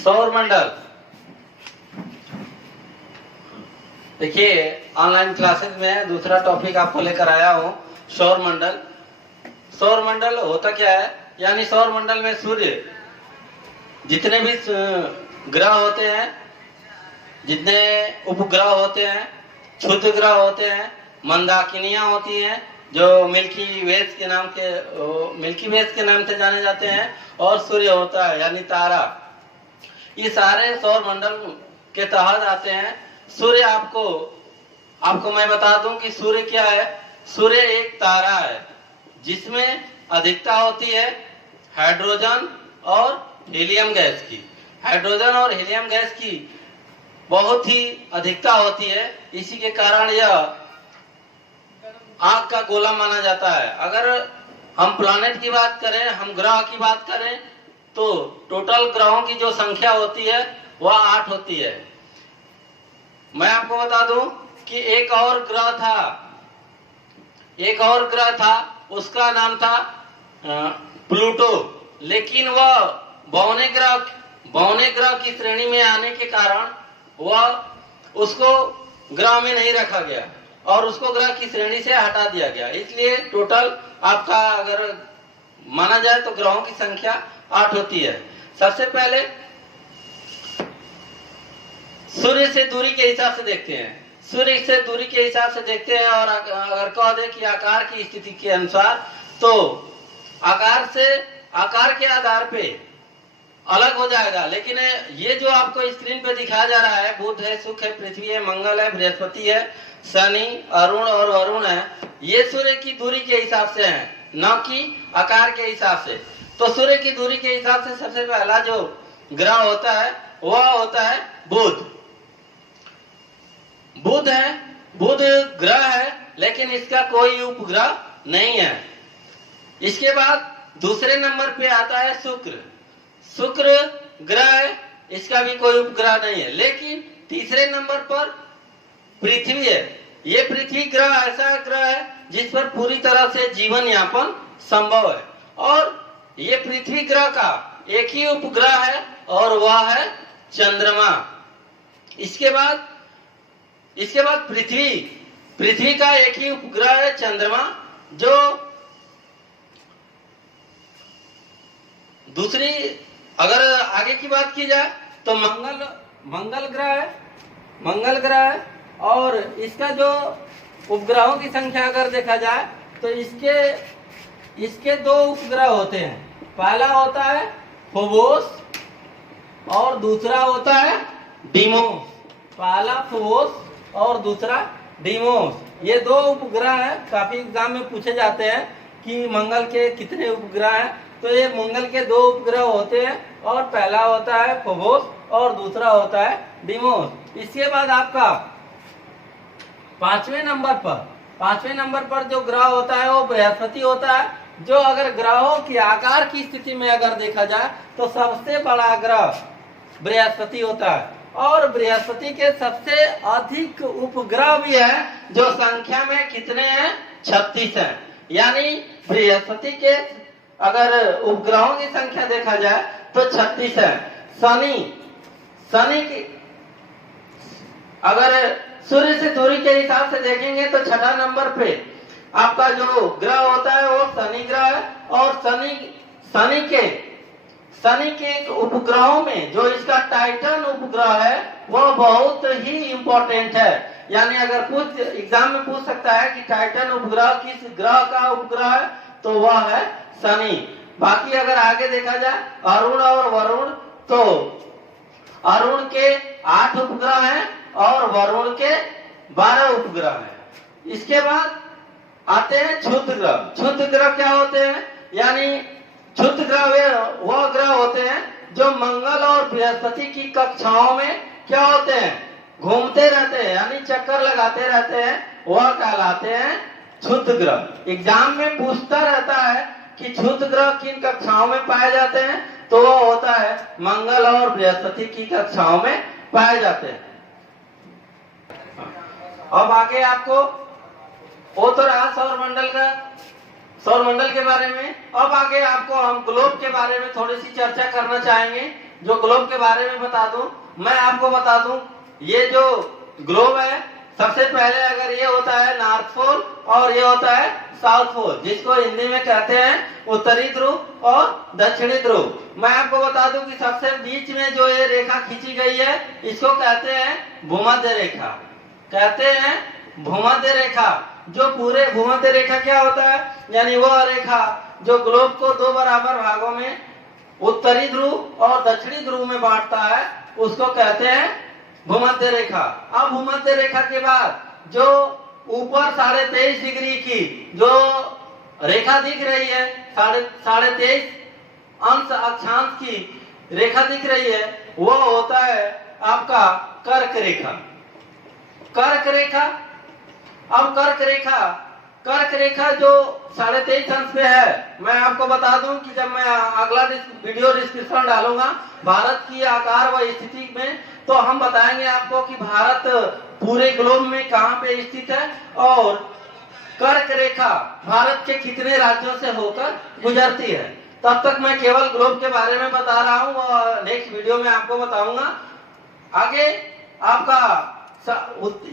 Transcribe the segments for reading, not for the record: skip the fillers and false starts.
सौर मंडल। देखिए, online classes में दूसरा टॉपिक आपको लेकर आया हूँ, सौर मंडल। सौर मंडल होता क्या है, यानी सौर मंडल में सूर्य, जितने भी ग्रह होते हैं, जितने उपग्रह होते हैं, क्षुद्र ग्रह होते हैं, मंदाकिनियां होती हैं जो मिल्की वेज के नाम से जाने जाते हैं, और सूर्य होता है यानी तारा। ये सारे सौर मंडल के तहत आते हैं। सूर्य आपको मैं बता दूं कि सूर्य क्या है। सूर्य एक तारा है जिसमें अधिकता होती है हाइड्रोजन और हीलियम गैस की। हाइड्रोजन और हीलियम गैस की बहुत ही अधिकता होती है, इसी के कारण यह आग का गोला माना जाता है। अगर हम प्लैनेट की बात करें, हम ग्रह की बात करें, तो टोटल ग्रहों की जो संख्या होती है वह 8 होती है। मैं आपको बता दूं कि एक और ग्रह था, उसका नाम था प्लूटो, लेकिन वह बौने ग्रह की श्रेणी में आने के कारण वह उसको ग्रह में नहीं रखा गया और उसको ग्रह की श्रेणी से हटा दिया गया। इसलिए टोटल आपका अगर माना जाए तो ग्रहों की संख्या 8 होती है। सबसे पहले सूर्य से दूरी के हिसाब से देखते हैं। सूर्य से दूरी के हिसाब से देखते हैं और अगर कह दे कि आकार की स्थिति के अनुसार, तो आकार के आधार पे अलग हो जाएगा। लेकिन ये जो आपको स्क्रीन पे दिखाया जा रहा है, बुध है, शुक्र है, पृथ्वी है, मंगल है, बृहस्पति है, शनि, अरुण और वरुण है, ये सूर्य की दूरी के हिसाब से है, न कि आकार के हिसाब से। तो सूर्य की दूरी के हिसाब से सबसे पहला जो ग्रह होता है वह होता है बुध। बुध ग्रह है, लेकिन इसका कोई उपग्रह नहीं है। इसके बाद दूसरे नंबर पे आता है शुक्र ग्रह है, इसका भी कोई उपग्रह नहीं है। लेकिन तीसरे नंबर पर पृथ्वी है। ये पृथ्वी ग्रह ऐसा ग्रह है जिस पर पूरी तरह से जीवन यापन संभव है, और ये पृथ्वी ग्रह का एक ही उपग्रह है और वह है चंद्रमा। इसके बाद पृथ्वी का एक ही उपग्रह है चंद्रमा। जो दूसरी अगर आगे की बात की जाए तो मंगल ग्रह है, और इसका जो उपग्रहों की संख्या अगर देखा जाए तो इसके 2 उपग्रह होते हैं। पहला होता है फोबोस और दूसरा होता है डीमोस। पहला फोबोस और दूसरा डीमोस, ये 2 उपग्रह हैं। काफी एग्जाम में पूछे जाते हैं कि मंगल के कितने उपग्रह हैं, तो ये मंगल के 2 उपग्रह होते हैं, और पहला होता है फोबोस और दूसरा होता है डीमोस। इसके बाद आपका पांचवें नंबर पर जो ग्रह होता है वो बृहस्पति होता है। जो अगर ग्रहों की आकार की स्थिति में अगर देखा जाए तो सबसे बड़ा ग्रह बृहस्पति होता है, और बृहस्पति के सबसे अधिक उपग्रह भी है, जो संख्या में कितने हैं, 36 हैं। यानी बृहस्पति के अगर उपग्रहों की संख्या देखा जाए तो 36 है। शनि की अगर सूर्य से दूरी के हिसाब से देखेंगे तो 6 नंबर पे आपका जो ग्रह होता है वो शनि ग्रह है, और शनि के उपग्रहों में जो इसका टाइटन उपग्रह है वह बहुत ही इंपॉर्टेंट है। यानी अगर एग्जाम में पूछ सकता है कि टाइटन उपग्रह किस ग्रह का उपग्रह है, तो वह है शनि। बाकी अगर आगे देखा जाए अरुण और वरुण, तो अरुण के 8 उपग्रह हैं और वरुण के 12 उपग्रह हैं। इसके बाद आते हैं क्षुद्र ग्रह क्या होते हैं, यानी क्षुद्र ग्रह वह ग्रह होते हैं जो मंगल और बृहस्पति की कक्षाओं में क्या होते हैं, घूमते रहते हैं, यानी चक्कर लगाते रहते हैं, वह कहलाते हैं क्षुद्र ग्रह। एग्जाम में पूछता रहता है कि क्षुद्र ग्रह किन कक्षाओं में पाए जाते हैं, तो वह होता है मंगल और बृहस्पति की कक्षाओं में पाए जाते हैं। अब आगे आपको वो तो रहा सौर मंडल के बारे में। अब आगे आपको हम ग्लोब के बारे में थोड़ी सी चर्चा करना चाहेंगे जो ग्लोब के बारे में बता दूं, मैं आपको बता दूं, ये जो ग्लोब है, सबसे पहले अगर ये होता है नॉर्थ पोल और ये होता है साउथ पोल, जिसको हिंदी में कहते हैं उत्तरी ध्रुव और दक्षिणी ध्रुव। मैं आपको बता दूं कि सबसे बीच में जो ये रेखा खींची गई है, इसको कहते हैं भूमध्य रेखा, कहते हैं भूमध्य रेखा। जो पूरे भूमध्य रेखा क्या होता है, यानी वह रेखा जो ग्लोब को दो बराबर भागों में उत्तरी ध्रुव और दक्षिणी ध्रुव में बांटता है, उसको कहते हैं भूमध्य रेखा। अब भूमध्य रेखा के बाद जो ऊपर 23.5 डिग्री की जो रेखा दिख रही है, 23.5 अंश अक्षांश की रेखा दिख रही है, वो होता है आपका कर्क रेखा। कर्क रेखा, अब कर्क रेखा जो 23.5 अंश पे है, मैं आपको बता दूं कि जब मैं अगला वीडियो डिस्क्रिप्शन डालूंगा भारत की आकार व स्थिति में, तो हम बताएंगे आपको कि भारत पूरे ग्लोब में कहां पे स्थित है और कर्क रेखा भारत के कितने राज्यों से होकर गुजरती है। तब तक मैं केवल ग्लोब के बारे में बता रहा हूं और नेक्स्ट वीडियो में आपको बताऊंगा। आगे आपका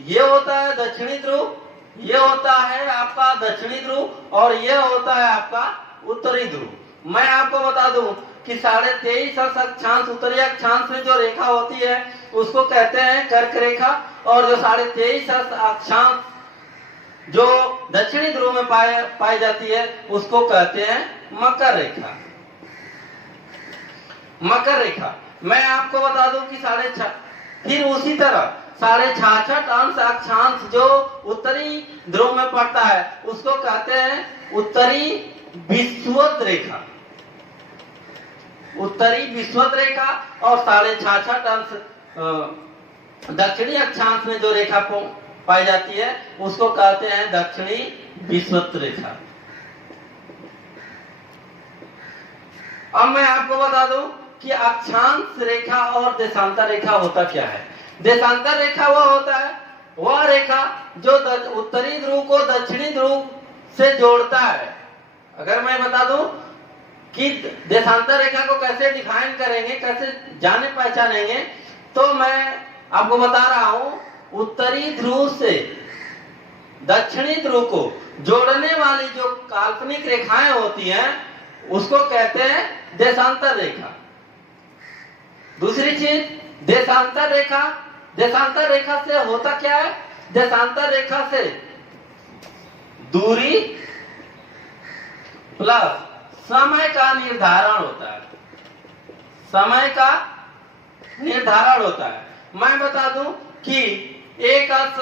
ये होता है दक्षिणी ध्रुव, ये होता है आपका दक्षिणी ध्रुव और ये होता है आपका उत्तरी ध्रुव। मैं आपको बता दूं कि 23.5 अक्षांश उत्तरी अक्षांश में जो रेखा होती है उसको कहते हैं कर्क रेखा, और जो 23.5 अक्षांश जो दक्षिणी ध्रुव में पाई जाती है उसको कहते हैं मकर रेखा। मकर रेखा मैं आपको बता दूं कि 6.5, फिर उसी तरह 66.5 अंश अक्षांश जो उत्तरी ध्रुव में पड़ता है उसको कहते हैं उत्तरी विषुवत रेखा। उत्तरी विषुवत रेखा और 66.5 अंश दक्षिणी अक्षांश में जो रेखा पाई जाती है उसको कहते हैं दक्षिणी विषुवत रेखा। अब मैं आपको बता दूं कि अक्षांश रेखा और देशांतर रेखा होता क्या है। देशांतर रेखा वो होता है, वह रेखा जो उत्तरी ध्रुव को दक्षिणी ध्रुव से जोड़ता है। अगर मैं बता दूं कि देशांतर रेखा को कैसे डिफाइन करेंगे, कैसे जाने पहचानेंगे, तो मैं आपको बता रहा हूं, उत्तरी ध्रुव से दक्षिणी ध्रुव को जोड़ने वाली जो काल्पनिक रेखाएं होती हैं उसको कहते हैं देशांतर रेखा। दूसरी चीज देशांतर रेखा, देशांतर रेखा से होता क्या है, देशांतर रेखा से दूरी प्लस समय का निर्धारण होता है, समय का निर्धारण होता है। मैं बता दूं कि एक अंश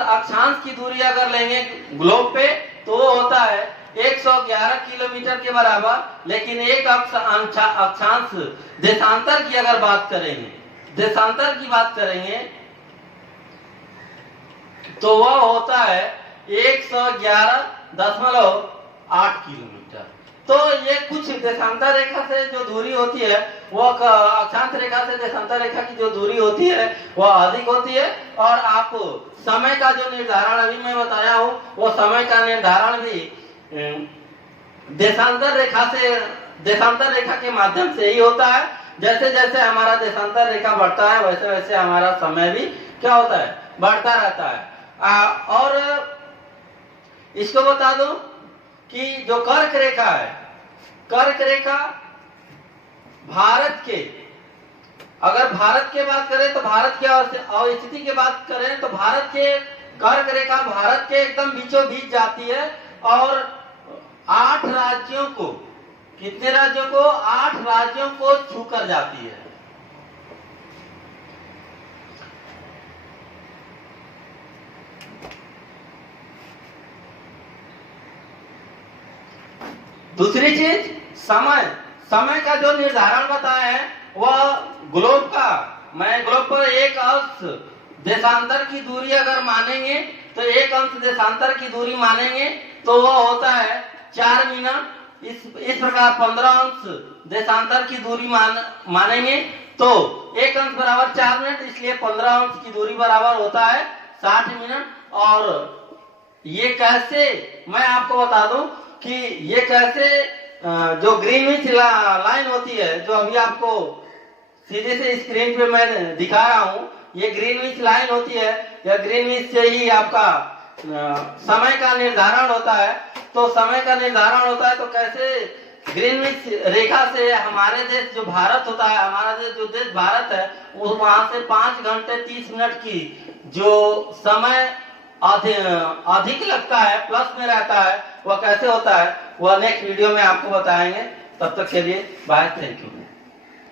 अक्षांश की दूरी अगर लेंगे ग्लोब पे तो वो होता है 111 किलोमीटर के बराबर, लेकिन एक अक्षांश देशांतर की अगर बात करेंगे, देशांतर की बात करेंगे तो वह होता है 111.8 किलोमीटर। तो ये कुछ देशांतर रेखा से जो दूरी होती है वो अक्षांश रेखा से देशांतर रेखा की जो दूरी होती है वह अधिक होती है। और आप समय का जो निर्धारण अभी मैं बताया हूं, वो समय का निर्धारण भी देशांतर रेखा के माध्यम से ही होता है। जैसे जैसे हमारा देशांतर रेखा बढ़ता है वैसे वैसे हमारा समय भी क्या होता है, बढ़ता रहता है। और इसको बता दो कि जो कर्क रेखा है, कर्क रेखा भारत के, अगर भारत की बात करें तो भारत की स्थिति की बात करें तो भारत के कर्क रेखा भारत के एकदम बीचों बीच जाती है और 8 राज्यों को, कितने राज्यों को, 8 राज्यों को छू कर जाती है। दूसरी चीज समय का जो निर्धारण बताया है वह ग्लोब का, मैं ग्लोब पर एक अंश देशांतर की दूरी अगर मानेंगे तो एक अंश देशांतर की दूरी मानेंगे तो वह होता है 4 मिनट। इस प्रकार 15 अंश देशांतर की दूरी मानेंगे तो एक अंश बराबर 4 मिनट, इसलिए 15 अंश की दूरी बराबर होता है 60 मिनट। और ये कैसे, मैं आपको बता दूं कि ये कैसे जो ग्रीनविच लाइन होती है, जो अभी आपको सीधे से स्क्रीन पे मैं दिखा रहा हूँ, ये ग्रीनविच लाइन होती है। या ग्रीनविच से ही आपका समय का निर्धारण होता है। तो समय का निर्धारण होता है तो कैसे ग्रीनविच रेखा से हमारे देश जो भारत होता है, हमारा देश जो देश भारत है, वो वहां से 5 घंटे 30 मिनट की जो समय अधिक लगता है, प्लस में रहता है, वह कैसे होता है, वह नेक्स्ट वीडियो में आपको बताएंगे। तब तक के लिए बाय, थैंक यू।